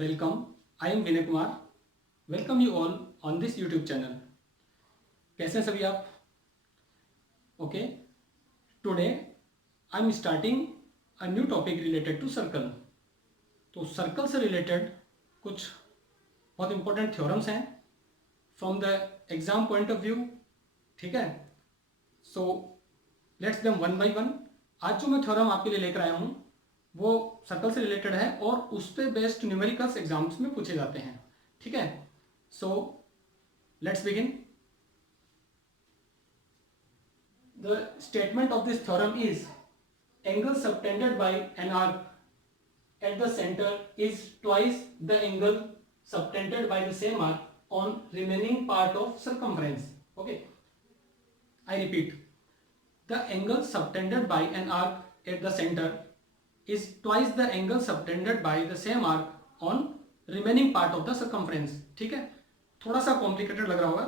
Welcome. I am Vinay Kumar. Welcome you all on this YouTube channel. कैसे हैं सभी आप? Okay. Today I am starting a new topic related to circle. तो सर्कल से रिलेटेड कुछ बहुत इंपॉर्टेंट थ्योरम्स हैं from the exam point of view. ठीक है. So let's them one by one. आज जो मैं थ्योरम आपके लिए लेकर आया हूँ वो सर्कल से रिलेटेड है और उस पर बेस्ड न्यूमेरिकल्स एग्जाम्स में पूछे जाते हैं. ठीक है. So let's begin. The statement of this theorem is angle subtended by an arc at the center is twice the angle subtended by the same arc on remaining part of circumference. Okay, I repeat, the angle subtended by an arc at the center is twice the angle subtended by the same arc on remaining part of the circumference. ठीक है. थोड़ा सा कॉम्प्लिकेटेड लग रहा होगा.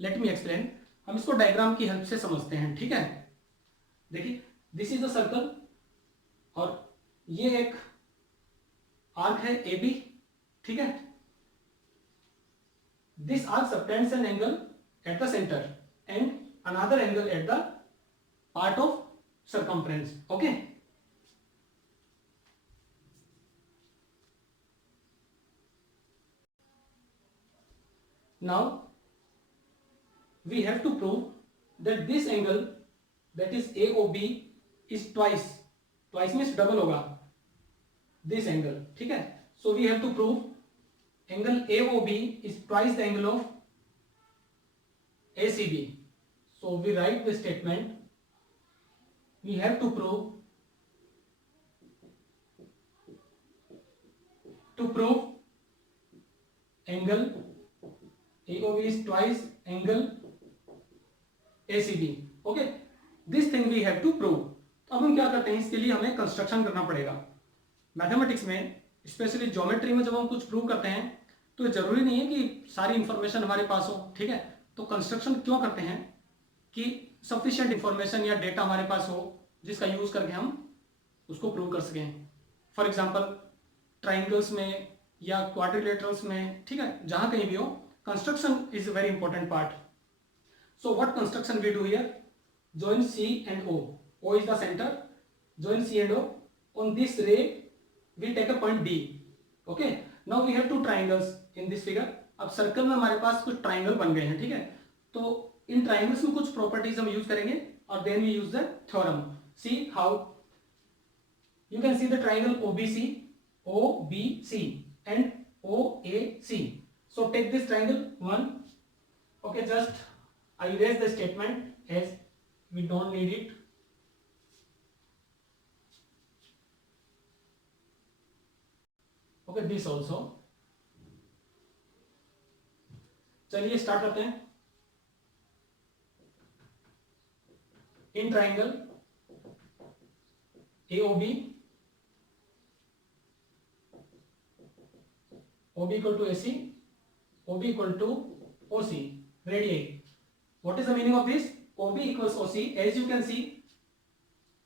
Let me explain. हम इसको डायग्राम की हेल्प से समझते हैं. ठीक है. देखिए, दिस इज अ सर्कल और ये एक आर्क है ए बी. ठीक है. This arc subtends an angle at the centre and another angle at the part of circumference. Okay. Now we have to prove that this angle that is A O B is twice. Twice means double होगा this angle. ठीक है. so we have to prove angle AOB is twice the angle of ACB. so we write the statement. we have to prove angle AOB is twice angle ACB. okay, this thing we have to prove. तो अब हम क्या करते हैं, इसके लिए हमें कंस्ट्रक्शन करना पड़ेगा. मैथमेटिक्स में स्पेशली ज्योमेट्री में जब हम कुछ प्रूव करते हैं तो जरूरी नहीं है कि सारी इंफॉर्मेशन हमारे पास हो. ठीक है. तो कंस्ट्रक्शन क्यों करते हैं कि सफिशिएंट इंफॉर्मेशन या डेटा हमारे पास हो जिसका यूज करके हम उसको प्रूव कर सकें. फॉर एग्जांपल ट्राइंगल्स में या क्वाड्रिलेटरल्स में. ठीक है. जहां कहीं भी हो, construction is a very important part. So what construction we do here? Join C and O. O is the centre. Join C and O. on this ray we take a point D. okay, now we have two triangles in this figure. अब सर्कल में हमारे पास कुछ ट्राइंगल बन गए हैं. ठीक है. तो इन ट्राइंगल्स में कुछ प्रॉपर्टीज हम यूज करेंगे और then we use the theorem. See how. You can see the triangle OBC, OBC and OAC. so take this triangle 1. okay, just I erase the statement as we don't need it. okay, this also. चलिए स्टार्ट करते हैं. In triangle AOB, OB equal to AC, OB equal to OC, radii. What is the meaning of this? OB equals OC. As you can see,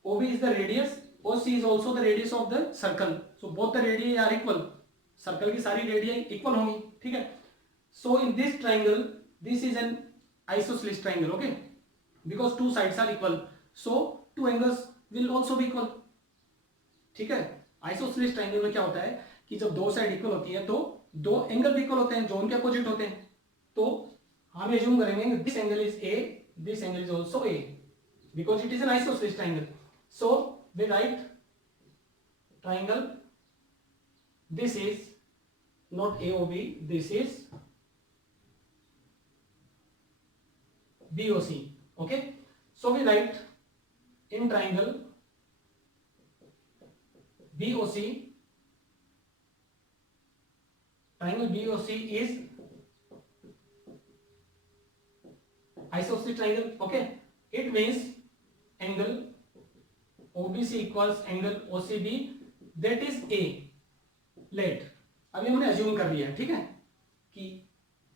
OB is the radius, OC is also the radius of the circle. so both the radii are equal. Circle की सारी radii equal होंगी. ठीक है. So in this triangle this is an isosceles triangle. Okay, because two sides are equal so two angles will also be equal. ठीक है. Isosceles triangle में क्या होता है कि जब दो साइड इक्वल होती है तो दो एंगल भी इक्वल होते हैं जो उनके अपोजिट होते हैं. तो हम एज्यूम करेंगे this angle is A, this angle is also A because it is an isosceles triangle. So we write triangle. this is not AOB, this is BOC. okay, so we write in triangle BOC. triangle BOC is isosceles triangle. okay, it means angle OBC equals angle OCB, that is A. Let अभी हमने assume कर लिया है. ठीक है कि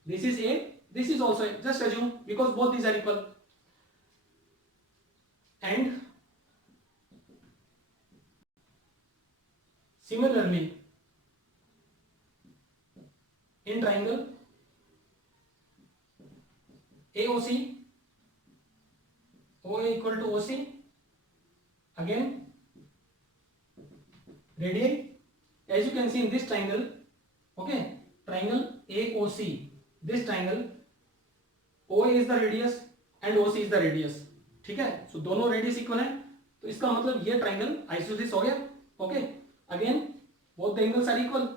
this is A, this is also A. Just assume because both these are equal. And similarly in triangle AOC, OA equal to OC, again radii, as you can see in this triangle, okay, triangle AOC, this triangle OA is the radius and OC is the radius, ठीक है, सो दोनों radius equal है, तो इसका मतलब ये triangle isosceles हो गया, okay, again both the angles are equal,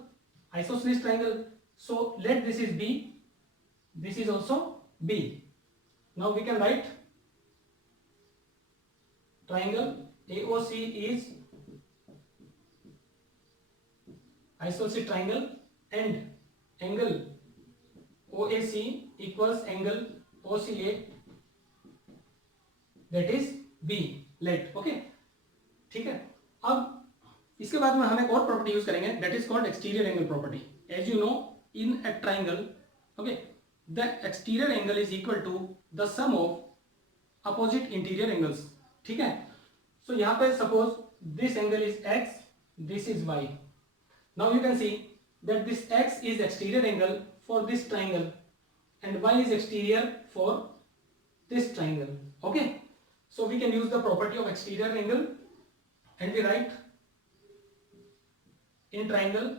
isosceles triangle, so let this is B, this is also B. Now we can write triangle AOC is isosceles triangle and angle OAC equals angle OCA, that is B. Let, okay, ठीक है. अब इसके बाद में हम एक और property use करेंगे, that is called exterior angle property. As you know, in a triangle, okay, the exterior angle is equal to the sum of opposite interior angles, ठीक है. So यहाँ पे suppose this angle is x, this is y. Now you can see that this x is exterior angle for this triangle and y is exterior for this triangle, okay. So we can use the property of exterior angle and we write in triangle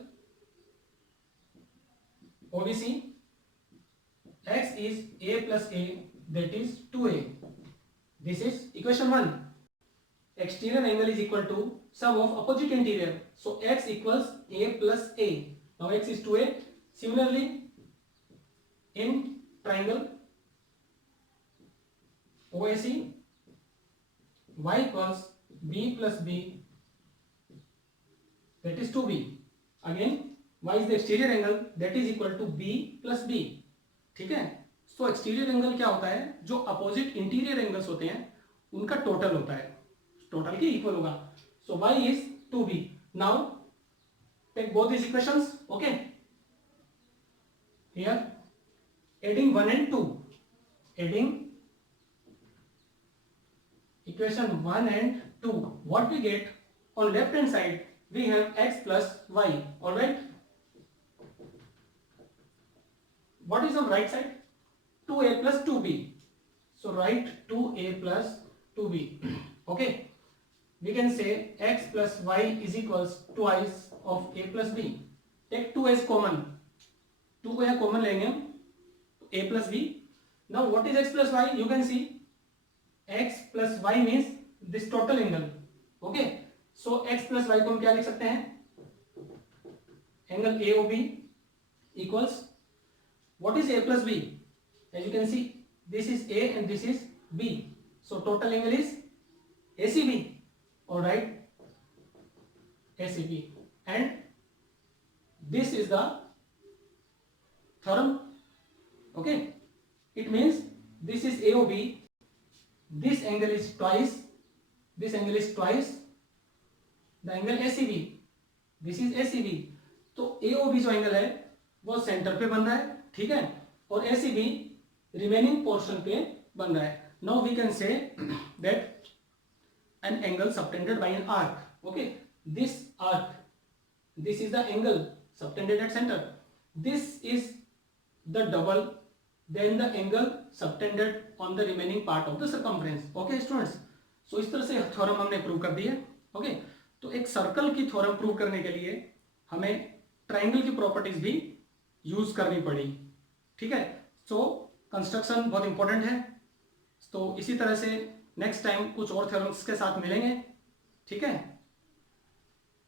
OBC x is a plus a, that is 2a. This is equation 1. Exterior angle is equal to sum of opposite interior, so x equals a plus a. Now x is 2a. Similarly in triangle OAC, y equals b plus b, that is 2b. Again y is the exterior angle, that is equal to b plus b, ठीक है. सो exterior angle क्या होता है, जो opposite interior angles होते हैं उनका टोटल होता है, टोटल के इक्वल होगा. So y is 2b. Now take both these equations, okay, here adding 1 and 2, adding equation 1 and 2, what we get on left hand side, we have x plus y, all right. What is on right side? 2a plus 2b. So write 2a plus 2b. Okay. We can say x plus y is equals twice of a plus b. Take 2 as common. 2 को यहाँ common लेंगे हम. A plus b. Now what is x plus y? You can see x plus y means this total angle. Okay. So x plus y को हम क्या लिख सकते हैं? Angle AOB equals, what is a plus b? As you can see, this is a and this is b. So total angle is ACB. All right, ACB. And this is the theorem. Okay, it means this is AOB. This angle is twice. This angle is twice the angle ACB. This is ACB. तो AOB जो एंगल है वो सेंटर पे बन रहा है, ठीक है, और ACB रिमेनिंग पोर्शन पे बन रहा है. Now we can say that an angle subtended by an arc, okay, this arc, this is the angle subtended at centre, this is the double than the angle subtended on the remaining part of the circumference. Okay students, so इस तरह से थ्योरम हमने प्रूव कर दी है. ओके, तो एक सर्कल की theorem prove करने के लिए हमें ट्राइंगल की प्रॉपर्टीज भी यूज करनी पड़ी, ठीक है. सो कंस्ट्रक्शन बहुत इंपॉर्टेंट है. तो इसी तरह से नेक्स्ट टाइम कुछ और थ्योरम्स के साथ मिलेंगे, ठीक है.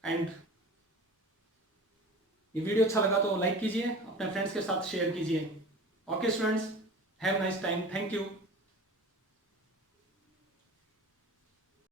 एंड ये वीडियो अच्छा लगा तो लाइक कीजिए, अपने फ्रेंड्स के साथ शेयर कीजिए. Okay students, have nice time. Thank you.